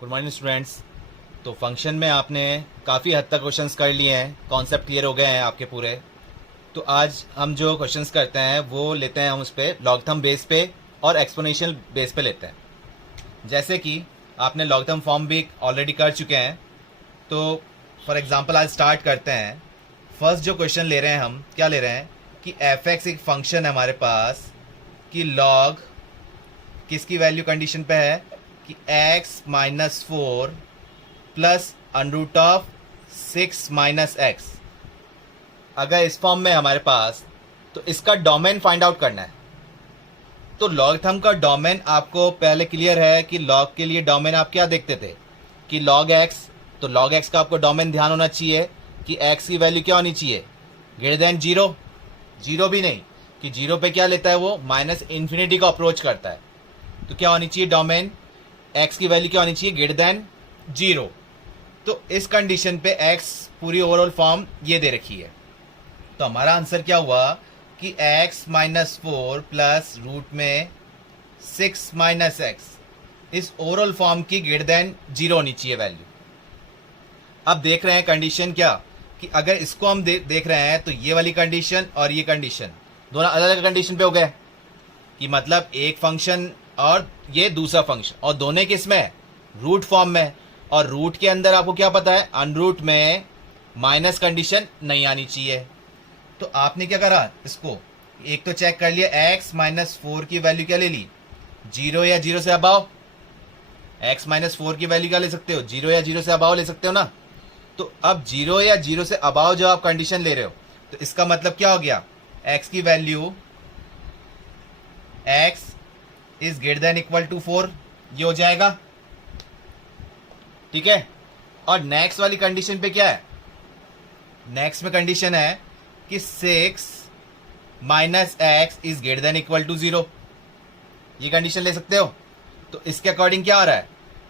Good morning students. तो function में आपने काफ़ी हद तक क्वेश्चंस कर लिए हैं, कॉन्सेप्ट क्लियर हो गए हैं आपके पूरे। तो आज हम जो क्वेश्चंस करते हैं वो लेते हैं हम उस पर लॉगथम बेस पे और एक्सपोनेंशियल बेस पे लेते हैं। जैसे कि आपने लॉगथम फॉर्म भी ऑलरेडी कर चुके हैं। तो फॉर एग्जांपल आज स्टार्ट करते हैं। फर्स्ट जो क्वेश्चन ले रहे हैं हम क्या ले रहे हैं कि एफ एक्स एक फंक्शन है हमारे पास कि लॉग किसकी वैल्यू कंडीशन पे है कि x minus four plus under root of 6 minus x. अगर इस फॉर्म में हमारे पास तो इसका डोमेन फाइंड आउट करना है। तो लॉगथम का डोमेन आपको पहले क्लियर है कि लॉग के लिए डोमेन आप क्या देखते थे कि लॉग एक्स। तो लॉग एक्स का आपको डोमेन ध्यान होना चाहिए कि एक्स की वैल्यू क्या होनी चाहिए, ग्रेटर देन जीरो। जीरो भी नहीं कि जीरो पे क्या लेता है वो, माइनस इन्फिनिटी को अप्रोच करता है। तो क्या होनी चाहिए डोमेन, एक्स की वैल्यू क्या होनी चाहिए, ग्रेटर देन जीरो। तो इस कंडीशन पे एक्स पूरी ओवरऑल फॉर्म ये दे रखी है। तो हमारा आंसर क्या हुआ कि x minus four plus root में 6 माइनस एक्स, इस ओवरऑल फॉर्म की ग्रेटर देन जीरो होनी चाहिए वैल्यू। अब देख रहे हैं कंडीशन क्या कि अगर इसको हम देख रहे हैं तो ये वाली कंडीशन और ये कंडीशन दोनों अलग अलग कंडीशन पे हो गए कि मतलब एक फंक्शन और ये दूसरा फंक्शन, और दोनों किस में है, रूट फॉर्म में। और रूट के अंदर आपको क्या पता है, अनरूट में माइनस कंडीशन नहीं आनी चाहिए। तो आपने क्या करा, इसको एक तो चेक कर लिया, एक्स माइनस फोर की वैल्यू क्या ले ली, जीरो या जीरो से अबाव। एक्स माइनस फोर की वैल्यू क्या ले सकते हो, जीरो या जीरो से अबाव ले सकते हो ना। तो अब जीरो या जीरो से अबाव जो आप कंडीशन ले रहे हो तो इसका मतलब क्या हो गया, एक्स की value x is greater than equal to four, ये हो जाएगा। ठीक है। और नेक्स्ट वाली कंडीशन पे क्या है, नेक्स्ट में कंडीशन है कि 6 minus x is greater than equal to zero, ये कंडीशन ले सकते हो। तो इसके अकॉर्डिंग क्या आ रहा है,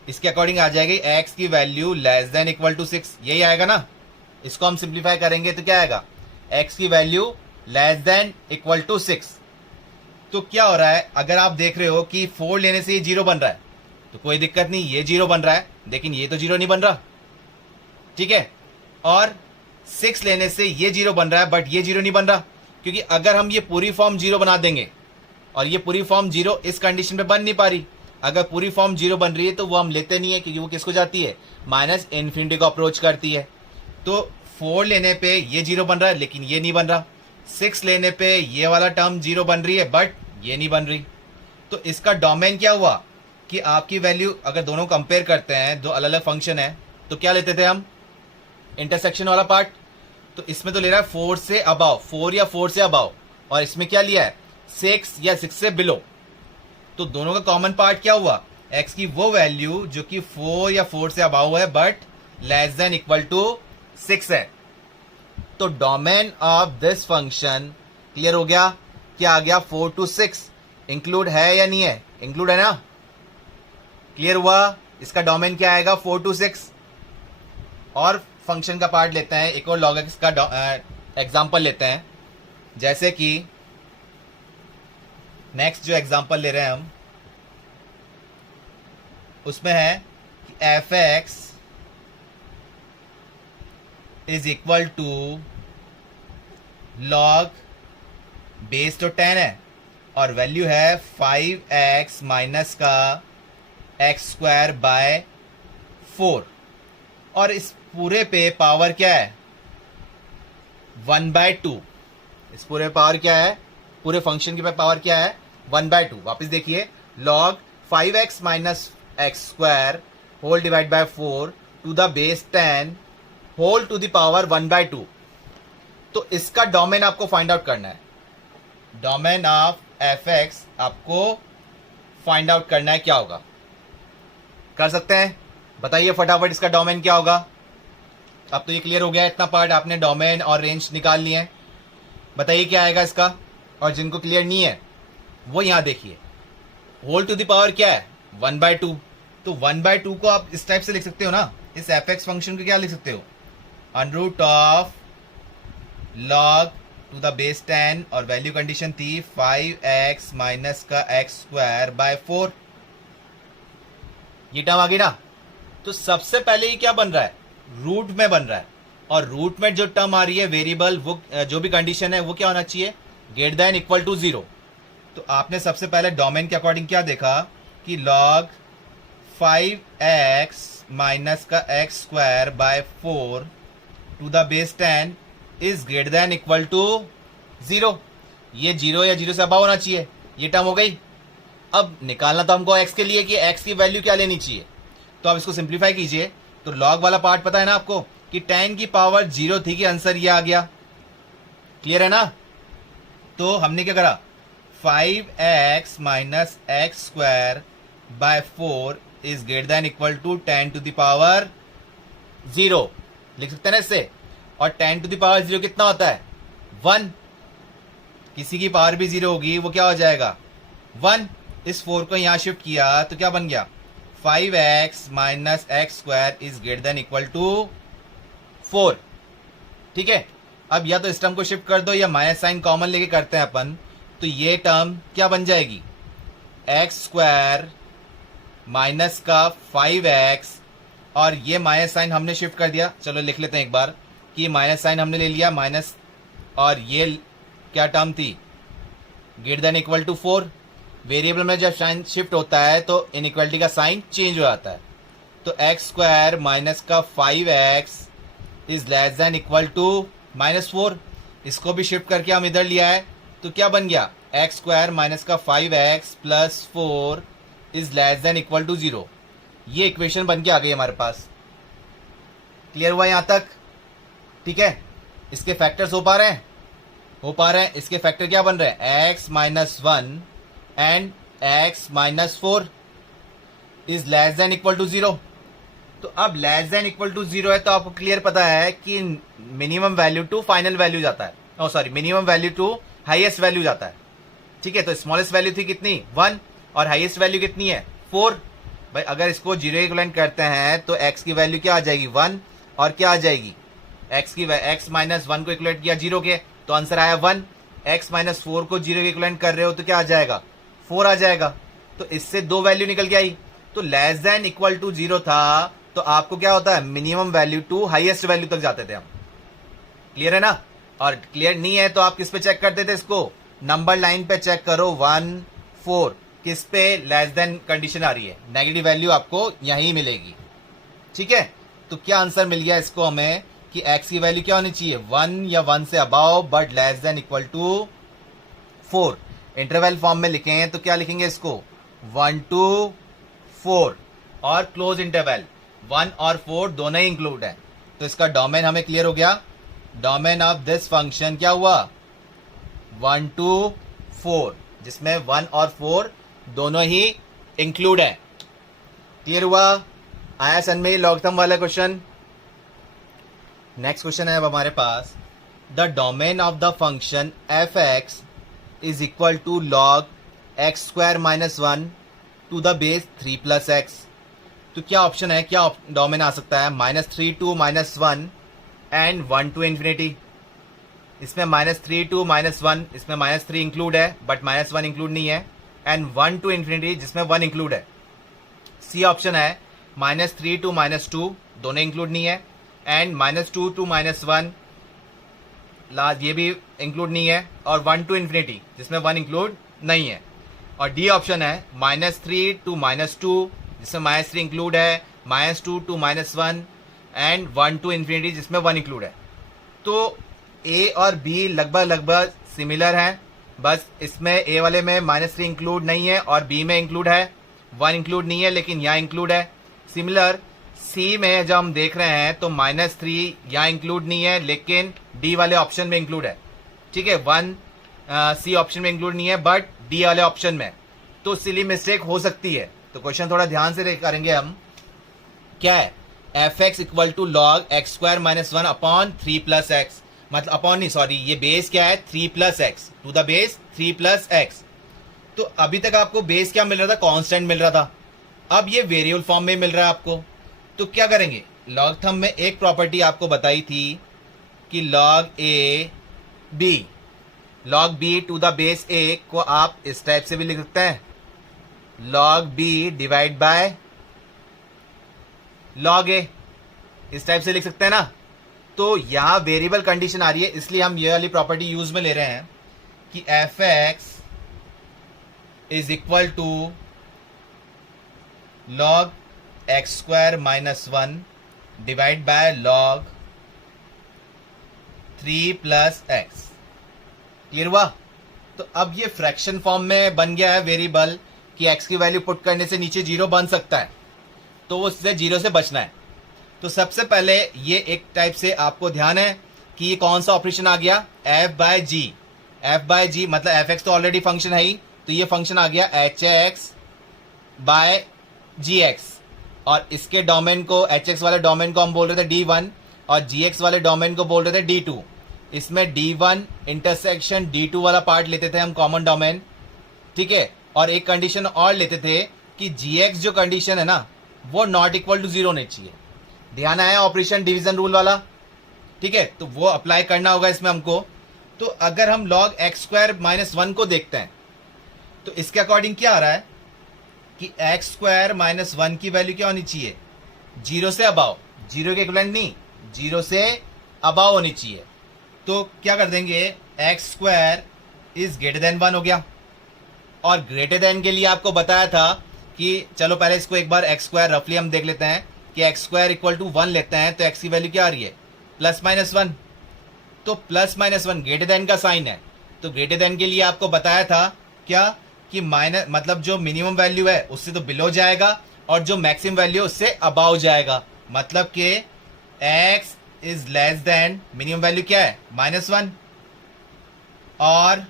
इसके अकॉर्डिंग आ जाएगी एक्स की value less than equal to 6, यही आएगा ना। इसको हम सिंप्लीफाई करेंगे तो क्या आएगा, एक्स की value less than equal to 6। तो क्या हो रहा है, अगर आप देख रहे हो कि 4 लेने से ये जीरो बन रहा है तो कोई दिक्कत नहीं, ये जीरो बन रहा है, लेकिन ये तो जीरो नहीं बन रहा। ठीक है। और 6 लेने से ये जीरो बन रहा है बट ये जीरो नहीं बन रहा, क्योंकि अगर हम ये पूरी फॉर्म जीरो बना देंगे और ये पूरी फॉर्म जीरो इस कंडीशन पे बन नहीं पा रही। अगर पूरी फॉर्म जीरो बन रही है तो वो हम लेते नहीं है, क्योंकि वो किसको जाती है, माइनस इन्फिनिटी को अप्रोच करती है। तो 4 लेने पे ये जीरो बन रहा है लेकिन ये नहीं बन रहा, 6 लेने पे ये वाला टर्म जीरो बन रही है बट ये नहीं बन रही। तो इसका डोमेन क्या हुआ कि आपकी वैल्यू, अगर दोनों कंपेयर करते हैं, दो अलग अलग फंक्शन है, तो क्या लेते थे हम, इंटरसेक्शन वाला पार्ट। तो इसमें तो ले रहा है 4 से अबाव, 4 या 4 से अबाव, और इसमें क्या लिया है 6 या 6 से बिलो। तो दोनों का कॉमन पार्ट क्या हुआ, एक्स की वो वैल्यू जो कि 4 या 4 से अबाव है but less than equal to 6 है। तो domain of this function clear हो गया, क्या आ गया 4 to 6, इंक्लूड है या नहीं है, इंक्लूड है ना, क्लियर हुआ। इसका डोमेन क्या आएगा 4 to 6। और फंक्शन का पार्ट लेते हैं, एक और लॉग एक्स का एग्जांपल लेते हैं। जैसे कि नेक्स्ट जो एग्जांपल ले रहे हैं हम उसमें है कि f x is equal to log base तो 10 है और वैल्यू है 5x माइनस का एक्स स्क्वायर बाय 4, और इस पूरे पे पावर क्या है 1/2। इस पूरे पावर क्या है, पूरे फंक्शन की पावर क्या है 1/2। वापस देखिए, log 5x minus x square whole divide by 4 to the base 10 whole to the power 1/2। तो इसका डोमेन आपको फाइंड आउट करना है, डोमेन ऑफ एफ एक्स आपको फाइंड आउट करना है। क्या होगा, कर सकते हैं, बताइए फटाफट इसका डोमेन क्या होगा। अब तो ये क्लियर हो गया, इतना पार्ट आपने डोमेन और रेंज निकाल लिए हैं। बताइए क्या आएगा इसका, और जिनको क्लियर नहीं है वो यहां देखिए, होल टू द पावर क्या है 1/2। तो 1/2 को आप इस टाइप से लिख सकते हो ना, इस एफ एक्स फंक्शन को क्या लिख सकते हो, under root of log to the base 10, और वैल्यू कंडीशन थी 5x माइनस का एक्स स्क्वायर बाय 4। ये टर्म आ गई ना, तो सबसे पहले ये क्या बन रहा है, रूट में बन रहा है, और रूट में जो टर्म आ रही है वेरिएबल, वो जो भी कंडीशन है वो क्या होना चाहिए, ग्रेटर देन इक्वल टू 0। तो आपने सबसे पहले डोमेन के अकॉर्डिंग क्या देखा कि log 5x माइनस का x square by 4 to the base 10 is greater than equal to 0। ये 0 या 0 से अबव होना चाहिए, ये टर्म हो गई। अब निकालना तो हमको x के लिए कि x की वैल्यू क्या लेनी चाहिए, तो आप इसको सिंप्लीफाई कीजिए। तो log वाला पार्ट पता है ना आपको कि 10 की पावर 0 थी कि आंसर ये आ गया, क्लियर है ना। तो हमने क्या करा, 5x minus x square by 4 is greater than equal to 10 to the power 0 लिख सकते हैं ना इससे। और 10 टू द पावर 0 कितना होता है, 1। किसी की पावर भी 0 होगी वो क्या हो जाएगा, 1। इस 4 को यहां शिफ्ट किया तो क्या बन गया, 5x minus x square is greater than equal to 4। ठीक है, अब या तो इस टर्म को शिफ्ट कर दो या माइनस साइन कॉमन लेके करते हैं अपन, तो ये टर्म क्या बन जाएगी, एक्स स्क्वायर माइनस का 5x, और ये माइनस साइन हमने शिफ्ट कर दिया। चलो लिख लेते हैं एक बार कि माइनस साइन हमने ले लिया माइनस, और ये क्या टर्म थी, greater than equal to 4। Variable में जब साइन शिफ्ट होता है तो इनइक्वालिटी का साइन चेंज हो जाता है। तो एक्स स्क्वायर माइनस का 5x is less than equal to -4। इसको भी शिफ्ट करके हम इधर लिया है तो क्या बन गया, एक्स स्क्वायर माइनस का 5x plus 4 is less than equal to 0। ये इक्वेशन बन के आ गई हमारे पास। क्लियर हुआ यहां तक, ठीक है। इसके फैक्टर्स हो पा रहे हैं, हो पा रहे हैं। इसके फैक्टर क्या बन रहे हैं, x minus 1 and x minus 4 is less than equal to 0। तो अब लेस देन इक्वल टू 0 है तो आपको क्लियर पता है कि minimum value to final value जाता है, oh sorry minimum value to highest value जाता है। ठीक है, तो स्मॉलेस्ट वैल्यू थी कितनी, 1, और हाईएस्ट वैल्यू कितनी है, 4। भाई अगर इसको 0 इक्वलेंट करते हैं तो x की वैल्यू क्या आ जाएगी, 1, और क्या आ जाएगी, x माइनस 1 को इक्वलेंट किया 0 के तो आंसर आया 1। x माइनस 4 को 0 के इक्वलेंट कर रहे हो तो क्या आ जाएगा, 4 आ जाएगा। तो इससे दो वैल्यू निकल के आई। तो लेस देन इक्वल टू 0 था तो आपको क्या होता है, minimum value to highest value तक जाते थे हम। क्लियर है ना। और क्लियर नहीं है तो आप किस पे चेक करते थे इसको, नंबर लाइन पे चेक करो, 1 4 किस पे लेस देन कंडीशन आ रही है, नेगेटिव वैल्यू आपको यहीं मिलेगी। ठीक है, तो क्या आंसर मिल गया इसको हमें कि x की वैल्यू क्या होनी चाहिए, 1 या 1 से above but less than equal to 4। Interval form में लिखें तो क्या लिखेंगे इसको, 1 to 4, और क्लोज इंटरवल 1 और 4 दोनों ही इंक्लूड है। तो इसका डोमेन हमें क्लियर हो गया। डोमेन ऑफ दिस फंक्शन क्या हुआ, 1 to 4, जिसमें 1 और 4 दोनों ही इंक्लूड है। क्लियर हुआ, आया सन में लॉगथम वाला क्वेश्चन। नेक्स्ट क्वेश्चन है अब हमारे पास, the domain of the function f x is equal to log x square minus 1 to the base 3 plus x. तो क्या ऑप्शन है, क्या डोमेन आ सकता है, -3 to -1 एंड 1 to इन्फिनिटी। इसमें -3 to -1, इसमें -3 इंक्लूड है बट -1 इंक्लूड नहीं है, एंड 1 to इन्फिनिटी जिसमें 1 इंक्लूड है। सी ऑप्शन है -3 to -2, दोनों इंक्लूड नहीं है, एंड -2 to -1 लास्ट ये भी इंक्लूड नहीं है, और 1 to इन्फिनिटी जिसमें 1 इंक्लूड नहीं है। और डी ऑप्शन है -3 to -2 जिसमें -3 इंक्लूड है, -2 to -1 एंड 1 to इन्फिनिटी जिसमें 1 इंक्लूड है। तो ए और बी लगभग सिमिलर हैं, बस इसमें ए वाले में -3 इंक्लूड नहीं है और बी में इंक्लूड है, 1 इंक्लूड नहीं है लेकिन यहाँ इंक्लूड है। सिमिलर सी में जब हम देख रहे हैं तो -3 यहाँ इंक्लूड नहीं है लेकिन डी वाले ऑप्शन में इंक्लूड है। ठीक है, 1 सी ऑप्शन में इंक्लूड नहीं है बट डी वाले ऑप्शन में, तो सिली मिस्टेक हो सकती है। तो क्वेश्चन थोड़ा ध्यान से करेंगे हम। क्या है, f x equal to log x square minus 1 upon 3 plus x, मतलब अपॉन नहीं सॉरी, ये बेस क्या है 3 plus x to the base 3 plus x. तो अभी तक आपको बेस क्या मिल रहा था, कांस्टेंट मिल रहा था, अब ये वेरिएबल फॉर्म में मिल रहा है आपको। तो क्या करेंगे, लॉगथम में एक प्रॉपर्टी आपको बताई थी कि log a b, log b to the base a को आप इस टाइप से भी लिख सकते हैं, log b divide by log a, इस टाइप से लिख सकते हैं ना। तो यहां वेरिएबल कंडीशन आ रही है, इसलिए हम ये वाली प्रॉपर्टी यूज में ले रहे हैं कि f x is equal to log x square minus 1 divide by log 3 plus x. Clear हुआ? तो अब ये फ्रैक्शन फॉर्म में बन गया है वेरिएबल कि x की वैल्यू पुट करने से नीचे 0 बन सकता है, तो उससे 0 से बचना है। तो सबसे पहले ये एक टाइप से आपको ध्यान है कि ये कौन सा ऑपरेशन आ गया, f बाय जी। f बाय जी मतलब f x तो ऑलरेडी फंक्शन है ही, तो ये फंक्शन आ गया h x बाय जी एक्स, और इसके डोमेन को एच एक्स वाले डोमेन को हम बोल रहे थे D1 और जी एक्स वाले डोमेन को बोल रहे थे D2। इसमें D1 इंटरसेक्शन D2 वाला पार्ट लेते थे हम कॉमन डोमेन, ठीक है। और एक कंडीशन और लेते थे कि जी एक्स जो कंडीशन है ना वो नॉट इक्वल टू 0 होनी चाहिए। ध्यान आया ऑपरेशन डिवीजन रूल वाला, ठीक है। तो वो अप्लाई करना होगा इसमें हमको। तो अगर हम लॉग एक्स स्क्वायर माइनस 1 को देखते हैं तो इसके अकॉर्डिंग क्या आ रहा है कि एक्स स्क्वायर माइनस 1 की वैल्यू क्या होनी चाहिए, 0 से अबाव, 0 के इक्विवेलेंट नहीं, 0 से अबाव होनी चाहिए। तो क्या कर देंगे, x square is greater then 1 हो गया। और ग्रेटर देन के लिए आपको बताया था कि चलो पहले इसको एक बार एक्स स्क्वायर रफली हम देख लेते हैं कि एक्स स्क्वायर इक्वल टू 1 लेते हैं तो एक्स की वैल्यू क्या आ रही है, प्लस माइनस 1। तो प्लस माइनस 1 ग्रेटर देन का साइन है, तो ग्रेटर देन के लिए आपको बताया था क्या कि माइनस मतलब जो मिनिमम वैल्यू है उससे तो बिलो जाएगा और जो मैक्सिमम वैल्यू है उससे अबाव जाएगा। मतलब कि x is less then, minimum value क्या है -1 और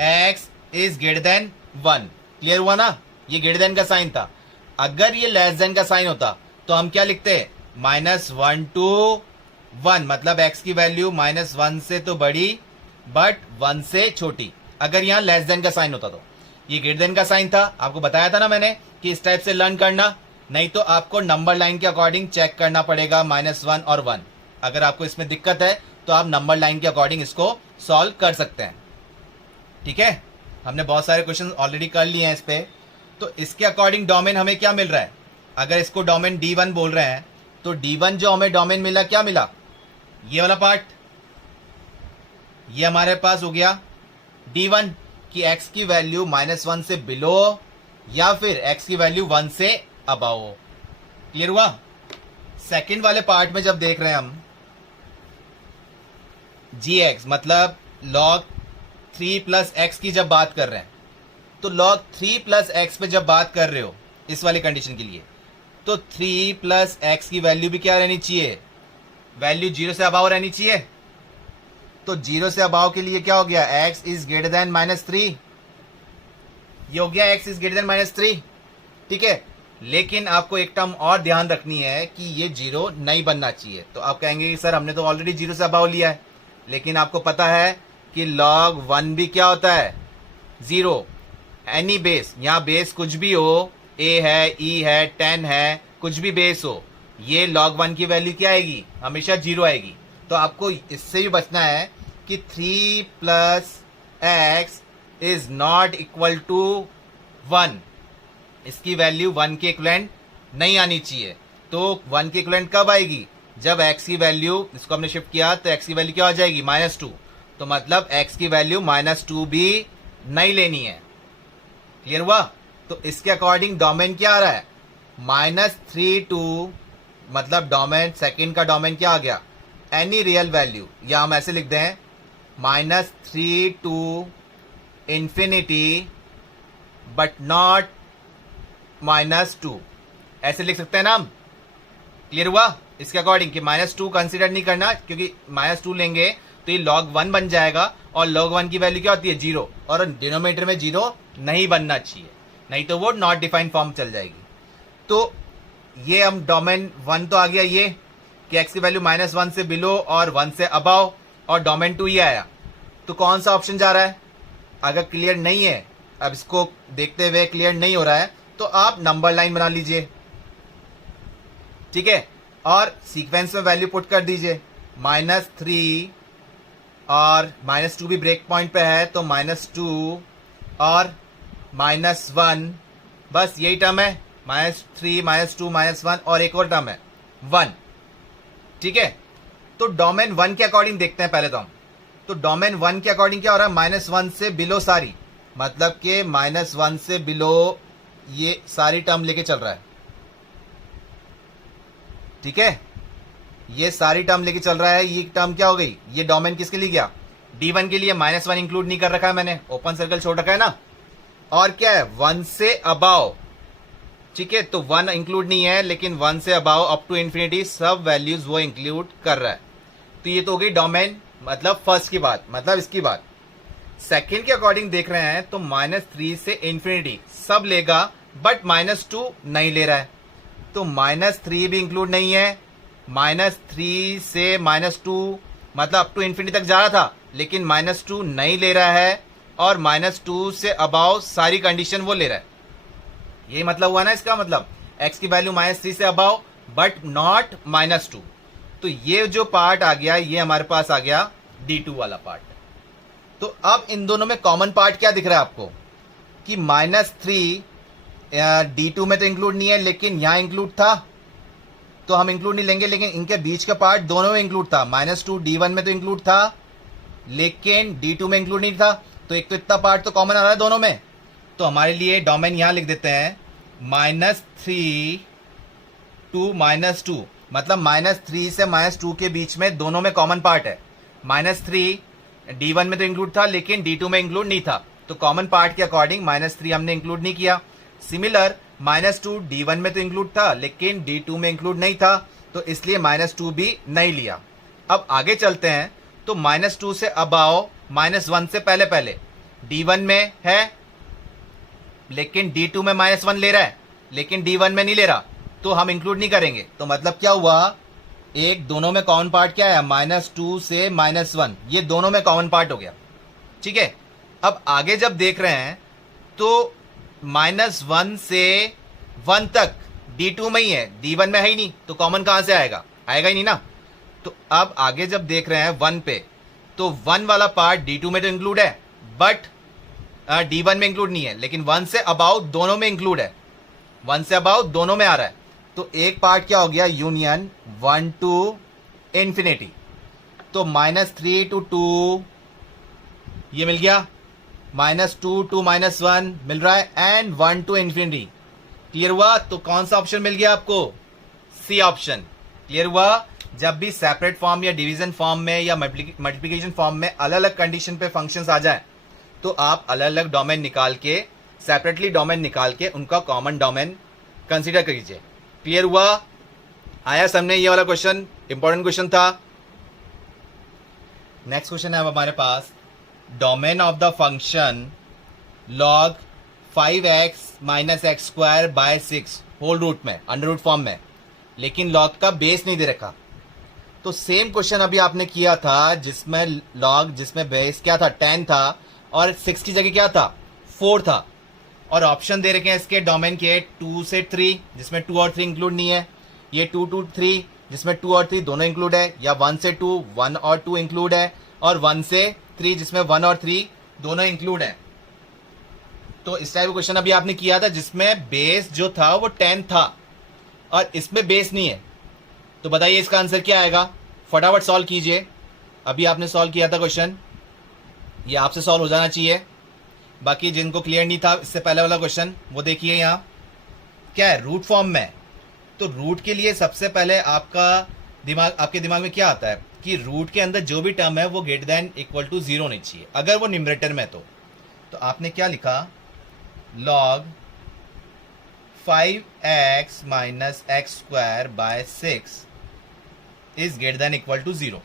x is greater then 1। Clear हुआ ना? ये ग्रेटर देन का साइन था। अगर ये लेस देन का साइन होता तो हम क्या लिखते, -1 to 1, मतलब x की वैल्यू -1 से तो बड़ी बट 1 से छोटी। अगर यहाँ लेस देन का साइन होता तो ये ग्रेटर देन का साइन था। आपको बताया था ना मैंने कि इस टाइप से लर्न करना, नहीं तो आपको नंबर लाइन के अकॉर्डिंग चेक करना पड़ेगा -1 और 1। अगर आपको इसमें दिक्कत है तो आप नंबर लाइन के अकॉर्डिंग इसको सॉल्व कर सकते हैं, ठीक है। हमने बहुत सारे क्वेश्चन ऑलरेडी कर लिए हैं इस पे। तो इसके अकॉर्डिंग डोमेन हमें क्या मिल रहा है, अगर इसको डोमेन D1 बोल रहे हैं तो D1 जो हमें डोमेन मिला क्या मिला, ये वाला पार्ट, ये हमारे पास हो गया D1 कि x की वैल्यू -1 से बिलो या फिर x की वैल्यू 1 से अबव हो। क्लियर हुआ? सेकंड वाले पार्ट में जब देख रहे हैं हम gx मतलब log 3 प्लस एक्स की जब बात कर रहे हैं, तो log 3 प्लस एक्स पे जब बात कर रहे हो इस वाली कंडीशन के लिए, तो 3 प्लस एक्स की वैल्यू भी क्या रहनी चाहिए, वैल्यू 0 से अबाव रहनी चाहिए। तो 0 से अबाव के लिए क्या हो गया, x इज ग्रेटर देन -3, ये हो गया x इज ग्रेटर देन -3, ठीक है। लेकिन आपको एक टर्म और ध्यान रखनी है कि ये 0 नहीं बनना चाहिए। तो आप कहेंगे कि सर हमने तो ऑलरेडी 0 से अबाव लिया है, लेकिन आपको पता है कि log 1 भी क्या होता है, 0। एनी बेस, यहाँ बेस कुछ भी हो, a है, e है, 10 है, कुछ भी बेस हो, ये log 1 की वैल्यू क्या आएगी, हमेशा 0 आएगी। तो आपको इससे भी बचना है कि 3 plus x is not equal to 1, इसकी वैल्यू 1 के इक्विवेलेंट नहीं आनी चाहिए। तो 1 के इक्विवेलेंट कब आएगी, जब x की वैल्यू, इसको हमने शिफ्ट किया तो x की वैल्यू क्या हो जाएगी, -2। तो मतलब x की वैल्यू -2 भी नहीं लेनी है। क्लियर हुआ? तो इसके अकॉर्डिंग डोमेन क्या आ रहा है, -3 to, मतलब डोमेन सेकंड का डोमेन क्या आ गया, एनी रियल वैल्यू, या हम ऐसे लिख दें -3 to इंफिनिटी बट नॉट -2, ऐसे लिख सकते हैं ना हम। क्लियर हुआ? इसके अकॉर्डिंग कि -2 कंसीडर नहीं करना, क्योंकि -2 लेंगे तो ये log 1 बन जाएगा और log 1 की वैल्यू क्या होती है, 0, और डिनोमिनेटर में 0 नहीं बनना चाहिए, नहीं तो वो नॉट डिफाइंड फॉर्म चल जाएगी। तो ये हम डोमेन 1 तो आ गया ये कि x की वैल्यू -1 से बिलो और 1 से अबाव, और डोमेन 2 ये आया। तो कौन सा ऑप्शन जा रहा है, अगर क्लियर नहीं है, अब इसको देखते हुए क्लियर नहीं हो रहा है, तो आप नंबर लाइन बना लीजिए, ठीक है, और सीक्वेंस में वैल्यू पुट कर दीजिए, -3 और -2 भी ब्रेक पॉइंट पे है, तो -2 और -1, बस यही टर्म है। -3 -2 -1 और एक और टर्म है 1, ठीक है। तो डोमेन 1 के अकॉर्डिंग देखते हैं पहले तो हम। तो डोमेन 1 के अकॉर्डिंग क्या हो रहा है, -1 से बिलो सारी, मतलब कि -1 से बिलो ये सारी टर्म लेके चल रहा है, ठीक है। ये सारी टर्म लेके चल रहा है। ये टर्म क्या हो गई, ये डोमेन किसके लिए गया, D1 के लिए। -1 इंक्लूड नहीं कर रखा है मैंने, ओपन सर्कल छोड़ रखा है ना। और क्या है, 1 से अबाव, ठीक है। तो 1 इंक्लूड नहीं है, लेकिन 1 से अबाव अप टू इन्फिनिटी सब वैल्यूज वो इंक्लूड कर रहा है। तो ये तो हो गई डोमेन, मतलब फर्स्ट की बात, मतलब इसकी बात। सेकेंड के अकॉर्डिंग देख रहे हैं तो -3 से इन्फिनिटी सब लेगा, बट -2 नहीं ले रहा है। तो -3 भी इंक्लूड नहीं है। -3 से -2 मतलब अप टू इन्फिनिटी तक जा रहा था, लेकिन -2 नहीं ले रहा है। और -2 से अबाव सारी कंडीशन वो ले रहा है। यही मतलब हुआ ना इसका, मतलब x की वैल्यू -3 से अबाव बट नॉट -2। तो ये जो पार्ट आ गया, ये हमारे पास आ गया D2 वाला पार्ट। तो अब इन दोनों में कॉमन पार्ट क्या दिख रहा है आपको, कि -3 D2 में तो इंक्लूड नहीं है, लेकिन यहां इंक्लूड था, तो हम इंक्लूड नहीं लेंगे। लेकिन इनके बीच का पार्ट दोनों में इंक्लूड था। -2 D1 में तो इंक्लूड था, लेकिन D2 में इंक्लूड नहीं था। तो एक तो इतना पार्ट तो कॉमन आ रहा है दोनों में। तो हमारे लिए डोमेन यहां लिख देते हैं -3 to -2, मतलब -3 से -2 के बीच में दोनों में कॉमन पार्ट है। -3 D1 में तो इंक्लूड था, लेकिन D2 में इंक्लूड नहीं था। तो कॉमन पार्ट के अकॉर्डिंग -3 हमने इंक्लूड नहीं किया। सिमिलर -2 D1 में तो इंक्लूड था, लेकिन D2 में इंक्लूड नहीं था, तो इसलिए -2 भी नहीं लिया। अब आगे चलते हैं। तो -2 से अबाव -1 से पहले पहले D1 में है, लेकिन D2 में -1 ले रहा है, लेकिन D1 में नहीं ले रहा, तो हम इंक्लूड नहीं करेंगे। तो मतलब क्या हुआ, एक दोनों में कॉमन पार्ट क्या है, -2 से -1, ये दोनों में कॉमन पार्ट हो गया, ठीक है। अब आगे जब देख रहे हैं तो -1 से 1 तक D2 में ही है, D1 में है ही नहीं, तो कॉमन कहां से आएगा, आएगा ही नहीं ना। तो अब आगे जब देख रहे हैं 1 पे, तो 1 वाला पार्ट D2 में तो इंक्लूड है, बट D1 में इंक्लूड नहीं है, लेकिन 1 से अबाउट दोनों में इंक्लूड है, 1 से अबाउट दोनों में आ रहा है। तो एक पार्ट क्या हो गया, यूनियन 1 टू इन्फिनिटी। तो -3 to 2 ये मिल गया, -2 to -1 मिल रहा है, एंड 1 टू इन्फिनिटी। क्लियर हुआ। तो कौन सा ऑप्शन मिल गया आपको, सी ऑप्शन। क्लियर हुआ। जब भी सेपरेट फॉर्म या डिवीजन फॉर्म में या मल्टीप्लिकेशन फॉर्म में अलग अलग कंडीशन पे फंक्शंस आ जाए, तो आप अलग अलग डोमेन निकाल के, सेपरेटली डोमेन निकाल के उनका कॉमन डोमेन कंसीडर कीजिए। क्लियर हुआ। आया सामने ये वाला क्वेश्चन, इंपॉर्टेंट क्वेश्चन था। नेक्स्ट क्वेश्चन है अब हमारे पास, domain of the function log 5x - x²/6 whole root में, अंडर रूट फॉर्म में, लेकिन log का बेस नहीं दे रखा। तो सेम क्वेश्चन अभी आपने किया था, जिसमें log, जिसमें बेस क्या था, 10 था, और 6 की जगह क्या था, 4 था। और ऑप्शन दे रखे हैं इसके डोमेन के 2 से 3, जिसमें 2 और 3 इंक्लूड नहीं है। ये 2 to 3, जिसमें 2 और 3 दोनों इंक्लूड है, या 1 से 2, 1 और 2 इंक्लूड है, और 1 से 3 जिसमें 1 और 3 दोनों इंक्लूड है। तो इस टाइप का क्वेश्चन अभी आपने किया था, जिसमें बेस जो था वो 10 था, और इसमें बेस नहीं है। तो बताइए इसका आंसर क्या आएगा, फटाफट सॉल्व कीजिए। अभी आपने सॉल्व किया था क्वेश्चन, ये आपसे सॉल्व हो जाना चाहिए। बाकी जिनको क्लियर नहीं था इससे पहले वाला क्वेश्चन, वो देखिए यहाँ क्या है, रूट फॉर्म में। तो रूट के लिए सबसे पहले आपके दिमाग में क्या आता है, कि रूट के अंदर जो भी टर्म है वो ग्रेटर देन इक्वल टू 0 होनी चाहिए, अगर वो न्यूमरेटर में। तो आपने क्या लिखा, log 5x - x²/6 is greater than equal to 0।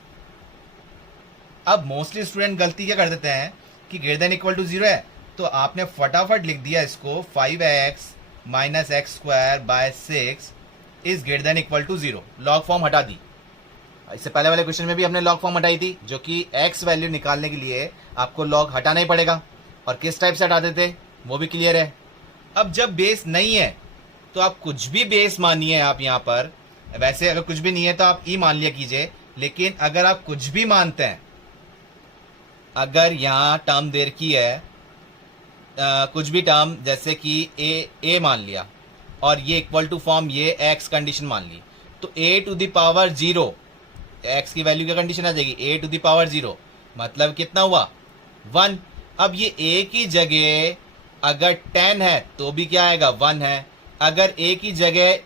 अब मोस्टली स्टूडेंट गलती क्या कर देते हैं, कि ग्रेटर देन इक्वल टू 0 है, तो आपने फटाफट लिख दिया इसको 5x - x²/6 is greater than equal to 0, log form हटा दी। इससे पहले वाले क्वेश्चन में भी हमने लॉग फॉर्म हटाई थी, जो कि x वैल्यू निकालने के लिए आपको लॉग हटाना ही पड़ेगा, और किस टाइप से हटाते थे वो भी क्लियर है। अब जब बेस नहीं है तो आप कुछ भी बेस मानिए, आप यहाँ पर वैसे अगर कुछ भी नहीं है तो आप ई मान लिया कीजिए, लेकिन अगर आप कुछ भी मानते हैं, अगर यहाँ टर्म देर की है कुछ भी टर्म, जैसे कि ए मान लिया, और ये इक्वल टू फॉर्म ये एक्स कंडीशन मान ली, तो ए टू द पावर 0 एक्स की वैल्यू क्या कंडीशन आ जाएगी, ए टू द पावर 0 मतलब कितना हुआ 1। अब ये ए की जगह अगर 10 है तो भी क्या आएगा 1 है, अगर ए की जगह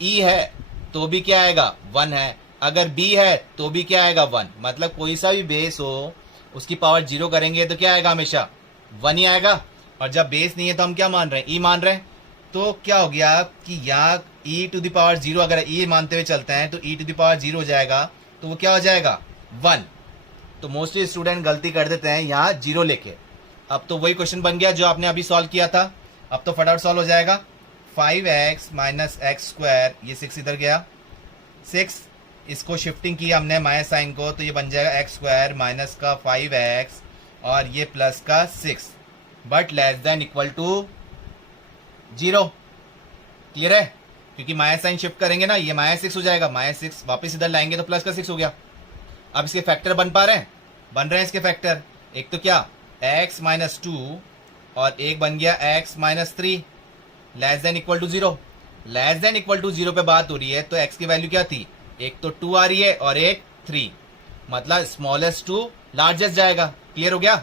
ई है तो भी क्या आएगा 1 है, अगर बी है तो भी क्या आएगा 1। मतलब कोई सा भी बेस हो उसकी पावर 0 करेंगे तो क्या आएगा हमेशा 1 ही आएगा। और जब बेस नहीं है तो हम क्या मान रहे हैं, ई मान रहे हैं। तो क्या हो गया कि यहाँ ई टू द पावर 0 अगर ई मानते हुए चलते हैं तो ई टू द पावर 0 हो जाएगा, तो वो क्या हो जाएगा 1। तो मोस्टली स्टूडेंट गलती कर देते हैं यहाँ 0 लेके। अब तो वही क्वेश्चन बन गया जो आपने अभी सॉल्व किया था, अब तो फटाफट सॉल्व हो जाएगा। 5x माइनस एक्स स्क्वायर, ये 6 इधर गया 6, इसको शिफ्टिंग किया हमने माइनस साइन को, तो ये बन जाएगा एक्स स्क्वायर माइनस का 5x और ये प्लस का 6 but less than equal to 0। Clear है, क्योंकि माइनस साइन शिफ्ट करेंगे ना, ये -6 हो जाएगा, -6 वापस इधर लाएंगे तो प्लस का 6 हो गया। अब इसके फैक्टर बन पा रहे हैं, बन रहे हैं इसके फैक्टर। एक तो क्या x माइनस 2 और एक बन गया x minus 3 less than equal to 0। Less than equal to 0 पे बात हो रही है, तो x की वैल्यू क्या थी, एक तो 2 आ रही है और एक 3, मतलब स्मॉलेस्ट टू लार्जेस्ट जाएगा। क्लियर हो गया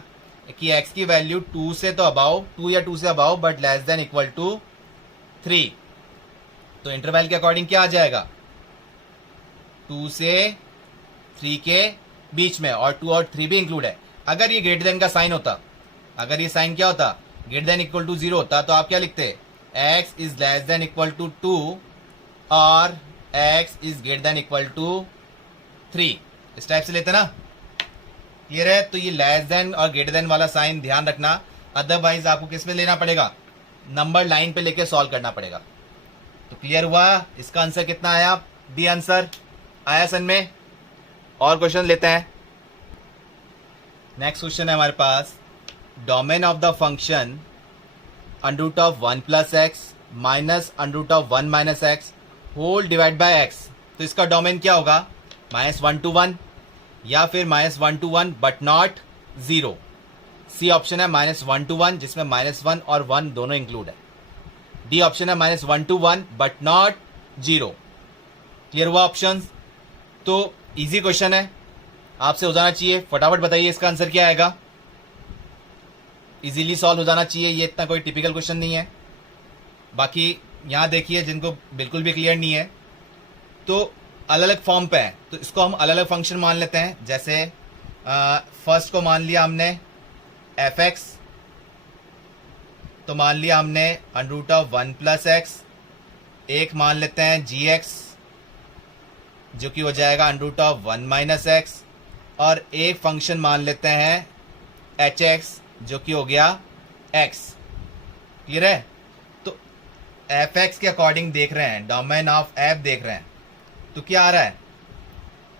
कि x की वैल्यू 2 से तो अबाउ 2 या 2 से above but less than equal to 3। तो इंटरवल के अकॉर्डिंग क्या आ जाएगा 2 से 3 के बीच में, और 2 और 3 भी इंक्लूड है। अगर ये ग्रेटर देन का साइन होता, अगर ये साइन क्या होता ग्रेटर देन इक्वल टू 0 होता, तो आप क्या लिखते x is less than equal to 2 और x is greater than equal to 3, इस टाइप से लेते ना। क्लियर है, तो ये लेस देन और ग्रेटर देन वाला साइन ध्यान रखना, अदरवाइज आपको किस पे लेना पड़ेगा, नंबर लाइन पे लेके सॉल्व करना पड़ेगा। तो क्लियर हुआ, इसका आंसर कितना आया, बी आंसर आया सन में। और क्वेश्चन लेते हैं। नेक्स्ट क्वेश्चन है हमारे पास, domain of the function under root of 1 plus x minus under root of 1 minus x whole divide by x. तो इसका डोमेन क्या होगा, -1 to 1 या फिर -1 to 1 but not 0। C option है -1 to 1 जिसमें -1 और 1 दोनों इंक्लूड है। डी ऑप्शन है -1 to 1 बट नॉट 0। क्लियर हुआ ऑप्शंस। तो इजी क्वेश्चन है, आपसे हो जाना चाहिए, फटाफट बताइए इसका आंसर क्या आएगा। इजीली सॉल्व हो जाना चाहिए, ये इतना कोई टिपिकल क्वेश्चन नहीं है। बाकी यहाँ देखिए जिनको बिल्कुल भी क्लियर नहीं है तो अलग अलग फॉर्म पे है, तो इसको हम अलग अलग फंक्शन मान लेते हैं। जैसे फर्स्ट को मान लिया हमने f(x), तो मान लिया हमने under root of 1 plus x. एक मान लेते हैं gx जो कि हो जाएगा under root of 1 minus x, और एक फंक्शन मान लेते हैं hx जो कि हो गया x। क्लियर है, तो fx के अकॉर्डिंग देख रहे हैं, डोमेन ऑफ f देख रहे हैं, तो क्या आ रहा है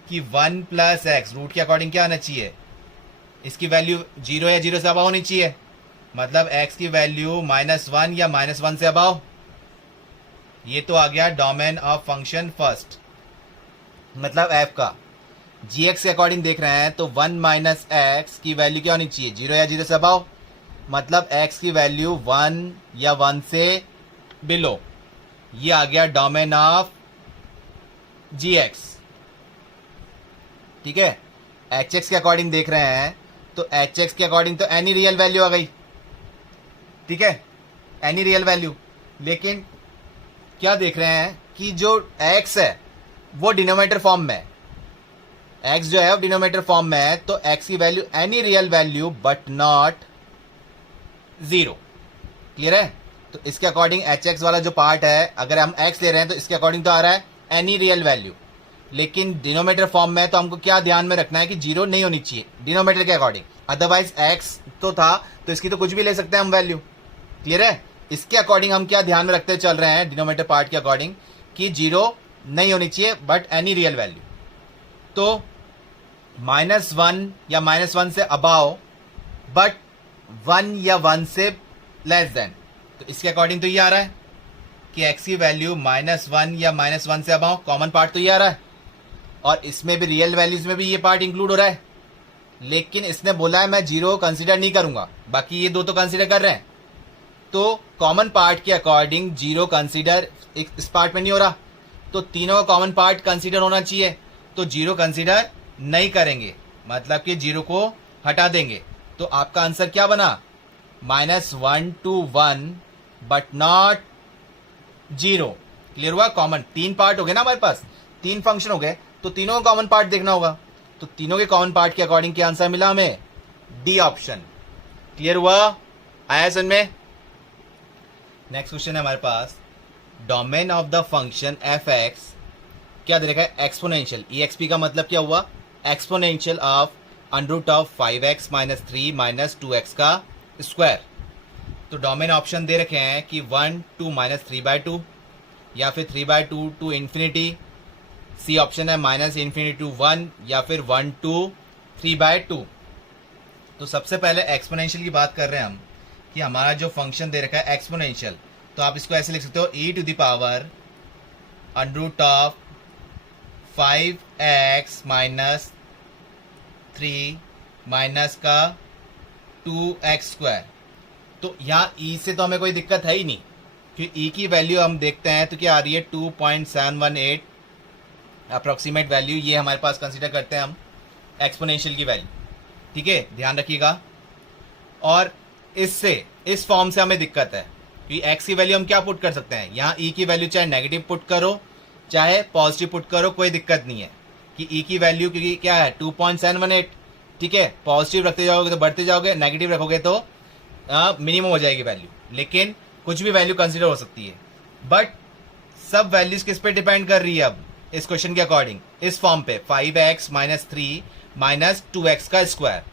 कि 1 प्लस एक्स रूट के अकॉर्डिंग क्या आना चाहिए, इसकी वैल्यू 0 या 0 से अबाव होनी चाहिए, मतलब x की वैल्यू -1 या -1 से अबाव। ये तो आ गया डोमेन ऑफ फंक्शन फर्स्ट, मतलब f का। gx के अकॉर्डिंग देख रहे हैं तो 1 माइनस एक्स की वैल्यू क्या होनी चाहिए, 0 या 0 से अबाव, मतलब x की वैल्यू 1 या 1 से बिलो। ये आ गया डोमेन ऑफ gx। ठीक है, hx के अकॉर्डिंग देख रहे हैं तो hx के अकॉर्डिंग तो एनी रियल वैल्यू आ गई। ठीक है, एनी रियल वैल्यू, लेकिन क्या देख रहे हैं कि जो x है वो डिनोमिनेटर फॉर्म में है, x जो है वो डिनोमिनेटर फॉर्म में है, तो x की value any real value but not 0। Clear है, तो इसके अकॉर्डिंग hx वाला जो पार्ट है, अगर हम x ले रहे हैं तो इसके अकॉर्डिंग तो आ रहा है एनी रियल वैल्यू, लेकिन डिनोमिनेटर फॉर्म में है, तो हमको क्या ध्यान में रखना है कि 0 नहीं होनी चाहिए डिनोमिनेटर के अकॉर्डिंग, अदरवाइज x तो था तो इसकी तो कुछ भी ले सकते हैं हम वैल्यू। क्लियर है, इसके अकॉर्डिंग हम क्या ध्यान में रखते चल रहे हैं डिनोमिनेटर पार्ट के अकॉर्डिंग कि 0 नहीं होनी चाहिए बट एनी रियल वैल्यू। तो -1 या -1 से अबाव बट 1 या 1 से लेस देन, तो इसके अकॉर्डिंग तो ये आ रहा है कि x की वैल्यू -1 या -1 से अबाव, कॉमन पार्ट तो ये आ रहा है, और इसमें भी रियल वैल्यूज में भी ये पार्ट इंक्लूड हो रहा है, लेकिन इसने बोला है मैं 0 कंसीडर नहीं करूंगा, बाकी ये दो तो कंसीडर कर रहे हैं। तो कॉमन पार्ट के अकॉर्डिंग जीरो कंसीडर इस पार्ट में नहीं हो रहा, तो तीनों का कॉमन पार्ट कंसीडर होना चाहिए, तो जीरो कंसीडर नहीं करेंगे, मतलब कि जीरो को हटा देंगे। तो आपका आंसर क्या बना? -1 to 1 but not zero. Clear हुआ? कॉमन तीन पार्ट हो गए ना हमारे पास, तीन फंक्शन हो गए, तो तीनों का कॉमन पार्ट देखना होगा। तो तीनों के कॉमन पार्ट के अकॉर्डिंग क्या आंसर मिला हमें? D option. क्लियर हुआ? आया समझ में? नेक्स्ट क्वेश्चन है हमारे पास, domain of the function f x क्या दे रखा है? एक्सपोनेंशियल। EXP का मतलब क्या हुआ? एक्सपोनेंशियल ऑफ √5x - 3 - 2x का स्क्वायर। तो डोमेन ऑप्शन दे रखे हैं कि 1 to -3/2 या फिर 3/2 to इंफिनिटी। सी ऑप्शन है -∞ to 1 या फिर 1 to 3/2। तो सबसे पहले एक्सपोनेंशियल की बात कर रहे हैं हम कि हमारा जो फंक्शन दे रखा है एक्सपोनेंशियल, तो आप इसको ऐसे लिख सकते हो e⁻ √5x - 3 माइनस का 2x²। तो यहाँ e से तो हमें कोई दिक्कत है ही नहीं, कि e की वैल्यू हम देखते हैं तो क्या आ रही है 2.718 अप्रोक्सीमेट वैल्यू, ये हमारे पास कंसीडर करते हैं हम एक्सपोनेंशियल की वैल्यू। ठीक है, ध्यान रखिएगा। और इससे इस फॉर्म से हमें दिक्कत है कि x की वैल्यू हम क्या पुट कर सकते हैं, यहाँ e की वैल्यू चाहे नेगेटिव पुट करो चाहे पॉजिटिव पुट करो, कोई दिक्कत नहीं है कि e की वैल्यू क्योंकि क्या है 2.718। ठीक है, पॉजिटिव रखते जाओगे तो बढ़ते जाओगे, नेगेटिव रखोगे तो मिनिमम हो जाएगी वैल्यू, लेकिन कुछ भी वैल्यू कंसीडर हो सकती है। बट सब वैल्यूज किस पे डिपेंड कर रही है अब इस क्वेश्चन के अकॉर्डिंग? इस फॉर्म पे 5x - 3 - 2x का स्क्वायर।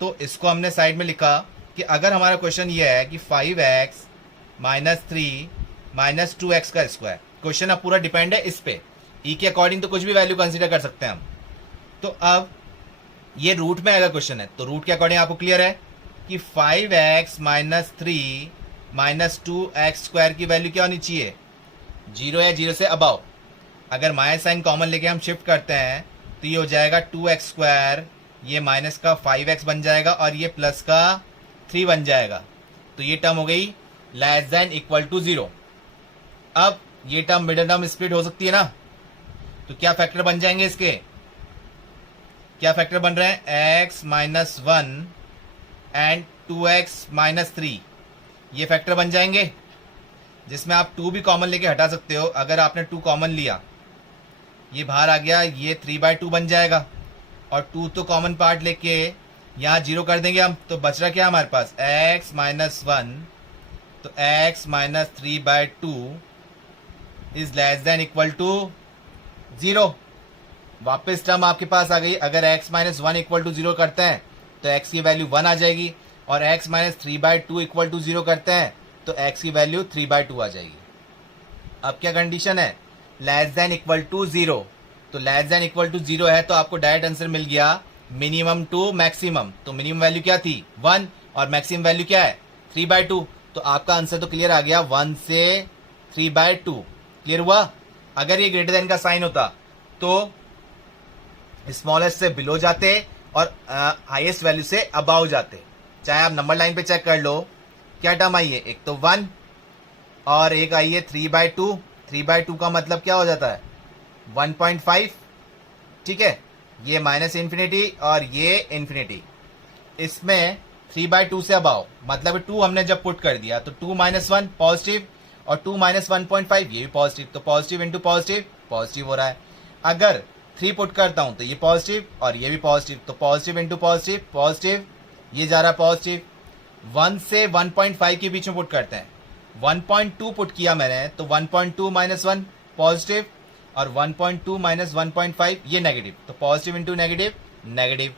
तो इसको हमने साइड में लिखा कि अगर हमारा क्वेश्चन ये है कि 5x - 3 - 2x का स्क्वायर, क्वेश्चन अब पूरा डिपेंड है इस पे, e के अकॉर्डिंग तो कुछ भी वैल्यू कंसीडर कर सकते हैं हम। तो अब ये रूट में आएगा क्वेश्चन है, तो रूट के अकॉर्डिंग आपको क्लियर है कि 5x - 3 - 2x² की वैल्यू क्या होनी चाहिए? 0 या 0 से अबाव। अगर माइनस साइन कॉमन लेके हम शिफ्ट करते हैं तो ये हो जाएगा 2x², ये माइनस का 5x बन जाएगा और ये प्लस का 3 बन जाएगा। तो ये टर्म हो गई <= 0। अब ये टर्म मिडिल टर्म स्प्लिट हो सकती है ना, तो क्या फैक्टर बन जाएंगे इसके? क्या फैक्टर बन रहे हैं? x - 1 एंड 2x - 3, ये फैक्टर बन जाएंगे, जिसमें आप 2 भी कॉमन लेके हटा सकते हो। अगर आपने 2 कॉमन लिया, ये बाहर आ गया, ये 3/2 बन जाएगा, और 2 तो कॉमन पार्ट लेके यहाँ 0 कर देंगे हम, तो बच रहा क्या हमारे पास? x - 1, तो x - 3/2 <= 0। वापस टर्म आपके पास आ गई। अगर x - 1 = 0 करते हैं तो x की वैल्यू 1 आ जाएगी, और x - 3/2 = 0 करते हैं तो x की वैल्यू 3/2 आ जाएगी। अब क्या कंडीशन है? <= 0। तो <= 0 है तो आपको डायरेक्ट आंसर मिल गया मिनिमम टू मैक्सिमम। तो मिनिमम वैल्यू क्या थी? 1, और मैक्सिमम वैल्यू क्या है? 3/2। तो आपका आंसर तो क्लियर आ गया, 1 से 3/2। क्लियर हुआ? अगर ये ग्रेटर देन का साइन होता तो स्मॉलेस्ट से बिलो जाते और हाईएस्ट वैल्यू से अबाव जाते। चाहे आप नंबर लाइन पे चेक कर लो, क्या टर्म आई है? एक तो 1 और एक आई है 3/2। 3/2 का मतलब क्या हो जाता है? 1.5। ठीक है, ये -∞ और ये इन्फिनिटी। इसमें 3/2 से अबाव मतलब 2 हमने जब पुट कर दिया तो 2 - 1 पॉजिटिव, और 2 - 1.5 ये भी पॉजिटिव, तो पॉजिटिव इंटू पॉजिटिव पॉजिटिव हो रहा है। अगर 3 पुट करता हूं तो ये पॉजिटिव और ये भी पॉजिटिव, तो पॉजिटिव इंटू पॉजिटिव पॉजिटिव, ये जा रहा है पॉजिटिव। 1 से 1.5 के बीच में पुट करते हैं, 1.2 पुट किया मैंने तो 1.2 - 1 पॉजिटिव, और 1.2 - 1.5 ये नेगेटिव, तो पॉजिटिव इंटू नेगेटिव नेगेटिव।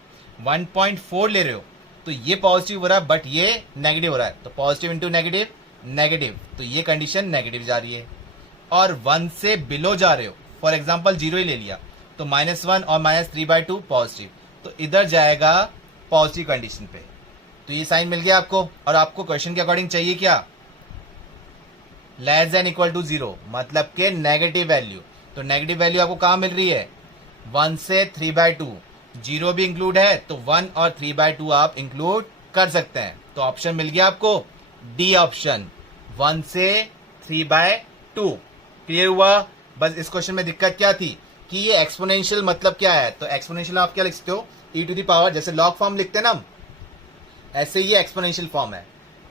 1.4 ले रहे हो तो ये पॉजिटिव हो रहा है बट ये नेगेटिव हो रहा है, तो पॉजिटिव इंटू नेगेटिव नेगेटिव, तो ये कंडीशन नेगेटिव जा रही है। और 1 से बिलो जा रहे हो, फॉर एग्जाम्पल 0 ही ले लिया, तो -1 और -3/2 पॉजिटिव, तो इधर जाएगा पॉजिटिव कंडीशन पे। तो ये साइन मिल गया आपको। और आपको क्वेश्चन के अकॉर्डिंग चाहिए क्या? <= 0, मतलब के नेगेटिव वैल्यू। तो नेगेटिव वैल्यू आपको कहाँ मिल रही है? 1 से 3/2। 0 भी इंक्लूड है तो 1 और 3/2 आप इंक्लूड कर सकते हैं। तो ऑप्शन मिल गया आपको डी ऑप्शन। 1 से 3/2। क्लियर हुआ? बस इस क्वेश्चन में दिक्कत क्या थी कि ये एक्सपोनेंशियल मतलब क्या है, तो एक्सपोनेंशियल आप क्या लिख सकते हो, e⁻, जैसे लॉग फॉर्म लिखते हैं ना हम, ऐसे ये एक्सपोनेंशियल फॉर्म है।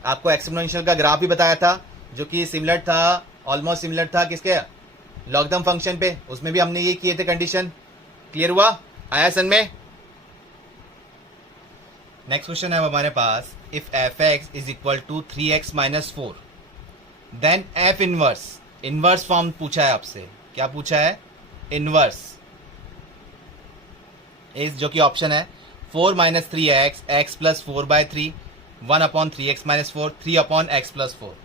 आपको एक्सपोनेंशियल का ग्राफ भी बताया था जो कि सिमिलर था, ऑलमोस्ट सिमिलर था किसके, लॉगरिथम फंक्शन पे, उसमें भी हमने ये किए थे कंडीशन। क्लियर हुआ? आया सन में? नेक्स्ट क्वेश्चन है हमारे पास, if f(x) is equal to 3x minus 4 then f inverse, inverse form पूछा है आपसे। क्या पूछा है? इनवर्स इस, जो कि ऑप्शन है 4 minus 3x, x plus 4/3, 1/3x minus 4, 3/x plus 4।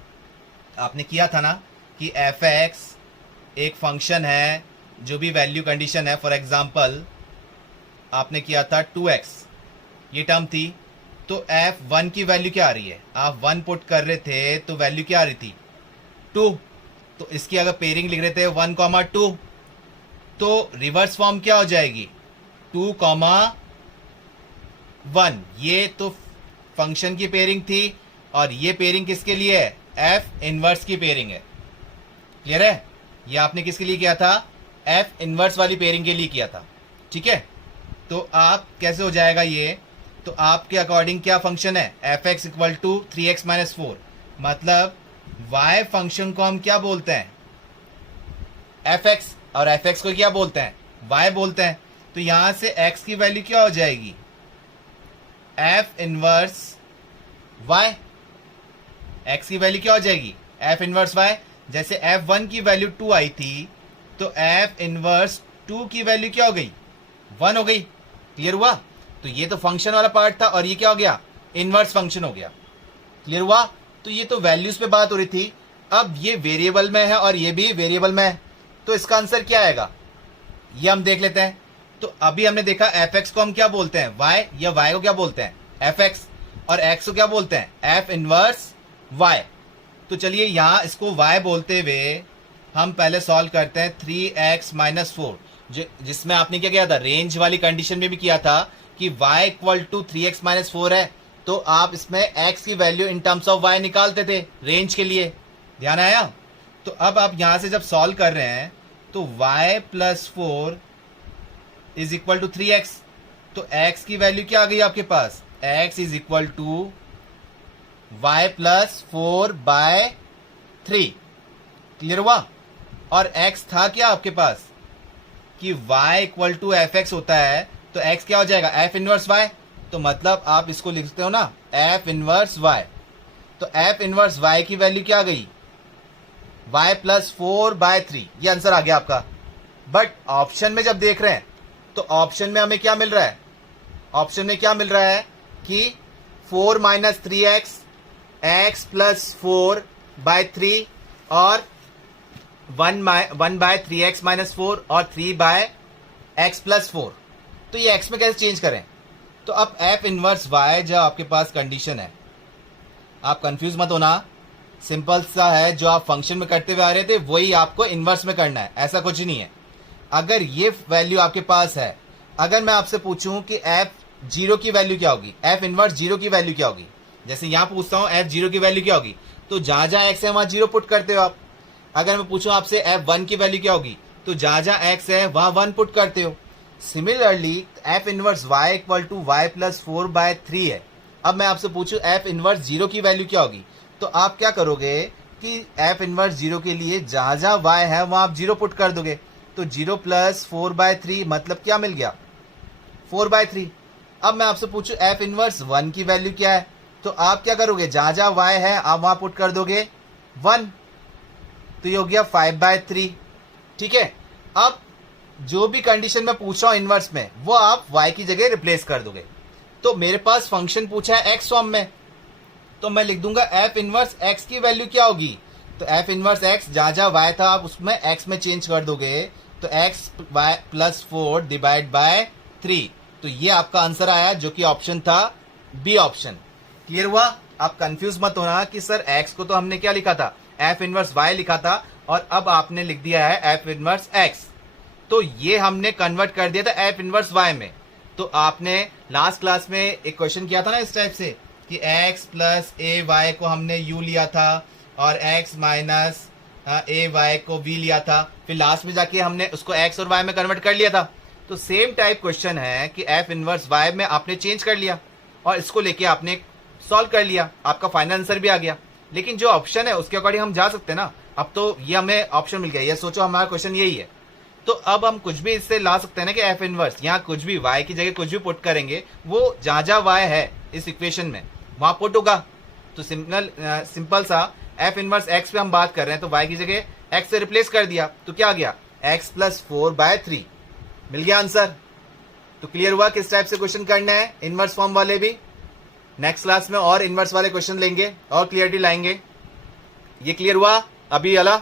आपने किया था ना कि f(x) एक फंक्शन है जो भी वैल्यू कंडीशन है, फॉर एग्जांपल आपने किया था 2x, ये टर्म थी, तो f1 की वैल्यू क्या आ रही है, आप 1 पुट कर रहे थे तो वैल्यू क्या आ रही थी 2, तो इसकी अगर पेयरिंग लिख रहे थे 1,2, तो रिवर्स फॉर्म क्या हो जाएगी 2,1। ये तो फंक्शन की पेयरिंग थी और ये पेयरिंग किसके लिए है, f इनवर्स की पेयरिंग है। क्लियर है? ये आपने किसके लिए किया था, f इनवर्स वाली पेयरिंग के लिए किया था। ठीक है, तो आप कैसे हो जाएगा ये, तो आपके अकॉर्डिंग क्या फंक्शन है, f(x) equal to 3x minus 4, मतलब y फंक्शन को हम क्या बोलते हैं, f(x), और f(x) को क्या बोलते हैं, y बोलते हैं। तो यहां से x की वैल्यू क्या हो जाएगी, f इनवर्स y, x की वैल्यू क्या हो जाएगी, f इनवर्स y। जैसे f1 की वैल्यू 2 आई थी, तो f इनवर्स 2 की वैल्यू क्या हो गई, 1 हो गई। क्लियर हुआ? तो ये तो फंक्शन वाला पार्ट था और ये क्या हो गया, इनवर्स फंक्शन हो गया। क्लियर हुआ? तो ये तो वैल्यूज पे बात हो रही थी, अब ये वेरिएबल में है और ये भी वेरिएबल में है, तो इसका आंसर क्या आएगा ये हम देख लेते हैं। तो अभी हमने देखा f(x) को हम क्या बोलते हैं, y, या y को क्या बोलते हैं, f(x), और x को क्या बोलते हैं, f इनवर्स y। तो चलिए यहां इसको y बोलते हुए हम पहले सॉल्व करते हैं 3x माइनस 4, जिसमें आपने क्या किया था, रेंज वाली कंडीशन में भी किया था कि y equal to 3x minus 4 है, तो आप इसमें x की value in terms of y निकालते थे रेंज के लिए। ध्यान आया? तो अब आप यहां से जब सॉल्व कर रहे हैं तो y plus 4 is equal to 3x, तो x की वैल्यू क्या आ गई आपके पास, x is equal to y plus 4/3। Clear हुआ? और x था क्या आपके पास कि y इक्वल टू f(x) होता है, तो x क्या हो जाएगा, f इनवर्स y। तो मतलब आप इसको लिखते हो ना f इनवर्स y, तो f इनवर्स y की वैल्यू क्या आ गई, y प्लस 4/3, ये आंसर आ गया आपका। बट ऑप्शन में जब देख रहे हैं तो ऑप्शन में हमें क्या मिल रहा है, ऑप्शन में क्या मिल रहा है कि 4 माइनस 3x, x प्लस 4/3 और 1/3x माइनस 4 और 3/x प्लस 4। तो ये x में कैसे चेंज करें, तो अब f इनवर्स y जो आपके पास कंडीशन है, आप कंफ्यूज मत होना, सिंपल सा है, जो आप फंक्शन में करते हुए आ रहे थे वही आपको इनवर्स में करना है, ऐसा कुछ नहीं है। अगर ये वैल्यू आपके पास है, अगर मैं आपसे पूछूं कि f0 की वैल्यू क्या होगी, f इनवर्स 0 की वैल्यू क्या होगी, जैसे यहां पूछता हूं f0 की वैल्यू क्या होगी, तो जहां जहां x है वहां 0 पुट करते हो आप। अगर मैं पूछूं आपसे f1 की वैल्यू क्या होगी, तो जहां जहां x है वहां 1 पुट करते हो। Similarly f inverse y equal to y plus 4/3 है। अब मैं आपसे पूछूं f इनवर्स 0 की वैल्यू क्या होगी, तो आप क्या करोगे कि f इनवर्स 0 के लिए जहां जहां y है वहां आप 0 पुट कर दोगे, तो 0 प्लस 4/3 मतलब क्या मिल गया, 4/3। अब मैं आपसे पूछूं f इनवर्स 1 की वैल्यू क्या है, तो आप क्या करोगे, जहां जहां y है आप वहां पुट कर दोगे 1, तो ये हो गया 5/3। ठीक है, अब जो भी कंडीशन में पूछ रहा हूं इनवर्स में, वो आप y की जगह रिप्लेस कर दोगे। तो मेरे पास फंक्शन पूछा है x फॉर्म में, तो मैं लिख दूंगा f इनवर्स x की वैल्यू क्या होगी, तो f इनवर्स x जहां जहां y था आप उसमें x में चेंज कर दोगे, तो x y plus 4 divide by 3। तो ये आपका आंसर आया जो कि ऑप्शन था बी ऑप्शन। क्लियर हुआ? आप कंफ्यूज मत होना कि सर x को तो हमने क्या लिखा था, f इनवर्स y लिखा था, और अब आपने लिख दिया है f इनवर्स x। तो ये हमने कन्वर्ट कर दिया था f इनवर्स y में। तो आपने लास्ट क्लास में एक क्वेश्चन किया था ना इस टाइप से कि x प्लस ए वाई को हमने u लिया था और x माइनस ए वाई को v लिया था, फिर लास्ट में जाके हमने उसको x और y में कन्वर्ट कर लिया था। तो सेम टाइप क्वेश्चन है कि f इनवर्स y में आपने चेंज कर लिया और इसको लेके आपने सॉल्व कर लिया, आपका फाइनल आंसर भी आ गया। लेकिन जो ऑप्शन है उसके अकॉर्डिंग हम जा सकते हैं ना। अब तो ये हमें ऑप्शन मिल गया, ये सोचो हमारा क्वेश्चन यही है, तो अब हम कुछ भी इससे ला सकते हैं ना कि एफ इनवर्स, यहाँ कुछ भी y की जगह कुछ भी पुट करेंगे, वो जहां जहां y है इस इक्वेशन में वहां पुट होगा। तो सिंपल सा एफ इनवर्स x पे हम बात कर रहे हैं, तो y की जगह x से रिप्लेस कर दिया, तो क्या आ गया x प्लस 4/3, मिल गया आंसर। तो क्लियर हुआ किस टाइप से क्वेश्चन करना है, इनवर्स फॉर्म वाले भी। नेक्स्ट क्लास में और इनवर्स वाले क्वेश्चन लेंगे और क्लियरिटी लाएंगे। ये क्लियर हुआ अभी वाला।